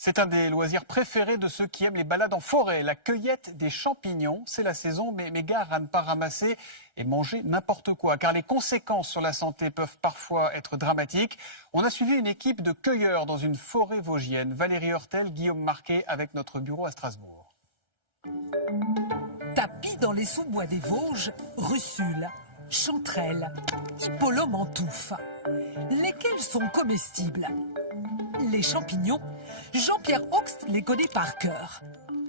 C'est un des loisirs préférés de ceux qui aiment les balades en forêt. La cueillette des champignons, c'est la saison, mais gare à ne pas ramasser et manger n'importe quoi, car les conséquences sur la santé peuvent parfois être dramatiques. On a suivi une équipe de cueilleurs dans une forêt vosgienne. Valérie Hurtel, Guillaume Marquet avec notre bureau à Strasbourg. Tapis dans les sous-bois des Vosges, russules, chanterelles, hippolomentoufs. Lesquels sont comestibles? Les champignons, Jean-Pierre Hoxt les connaît par cœur.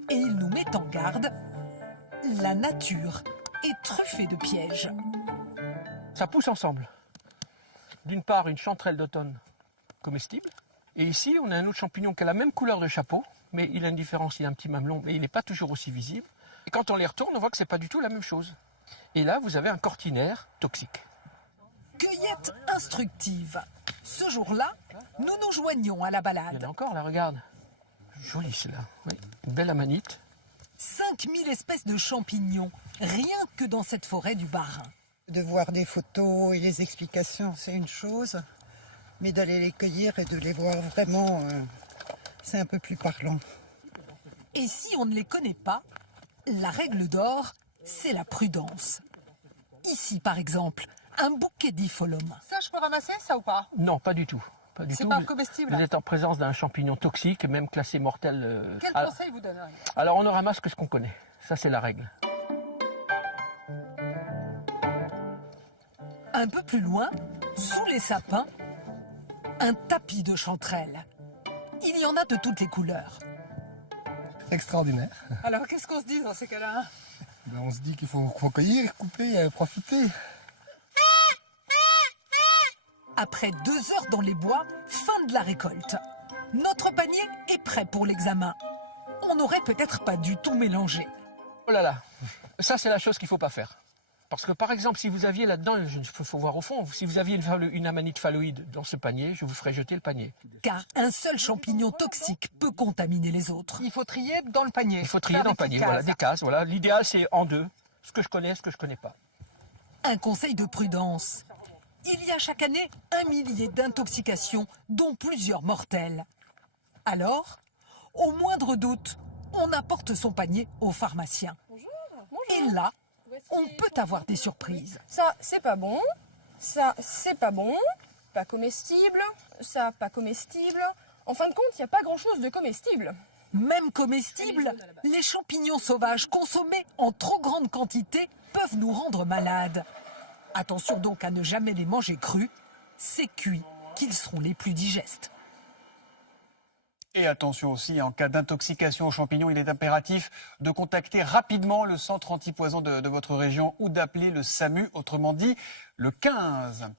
Et il nous met en garde, la nature est truffée de pièges. Ça pousse ensemble. D'une part, une chanterelle d'automne comestible. Et ici, on a un autre champignon qui a la même couleur de chapeau, mais il a une différence, il a un petit mamelon, mais il n'est pas toujours aussi visible. Et quand on les retourne, on voit que ce n'est pas du tout la même chose. Et là, vous avez un cortinaire toxique. Cueillette instructive. Ce jour-là, nous nous joignons à la Il y balade. en a encore, là, regarde. Joli, celui-là. Oui. Une belle amanite. 5000 espèces de champignons, rien que dans cette forêt du Bas-Rhin. De voir des photos et les explications, c'est une chose, mais d'aller les cueillir et de les voir vraiment, c'est un peu plus parlant. Et si on ne les connaît pas, la règle d'or, c'est la prudence. Ici, par exemple, un bouquet d'Ipholum. Ça, je peux ramasser, ça ou pas? Non, pas du tout. Pas du C'est tout. pas comestible. Vous êtes en présence d'un champignon toxique, même classé mortel. Quel conseil vous donneriez? Alors, on ne ramasse que ce qu'on connaît. Ça, c'est la règle. Un peu plus loin, sous les sapins, un tapis de chanterelles. Il y en a de toutes les couleurs. Extraordinaire. Alors, qu'est-ce qu'on se dit dans ces cas-là? Ben, on se dit qu'il faut cueillir, couper, profiter. Après 2 heures dans les bois, fin de la récolte. Notre panier est prêt pour l'examen. On n'aurait peut-être pas dû tout mélanger. Oh là là, ça c'est la chose qu'il ne faut pas faire. Parce que par exemple, si vous aviez là-dedans, il faut voir au fond, si vous aviez une amanite phalloïde dans ce panier, je vous ferais jeter le panier. Car un seul champignon toxique peut contaminer les autres. Il faut trier dans le panier. Il faut trier Faire dans le des petites panier, voilà, cases. des cases. Voilà. L'idéal c'est en deux, ce que je connais, ce que je ne connais pas. Un conseil de prudence. Il y a chaque année 1 millier d'intoxications, dont plusieurs mortelles. Alors, au moindre doute, on apporte son panier au pharmacien. Et là, on peut avoir des surprises. Ça, c'est pas bon. Ça, c'est pas bon. Pas comestible. Ça, pas comestible. En fin de compte, il n'y a pas grand-chose de comestible. Même comestibles, les champignons sauvages consommés en trop grande quantité peuvent nous rendre malades. Attention donc à ne jamais les manger crus. C'est cuit qu'ils seront les plus digestes. Et attention aussi, en cas d'intoxication aux champignons, il est impératif de contacter rapidement le centre antipoison de votre région ou d'appeler le SAMU, autrement dit le 15.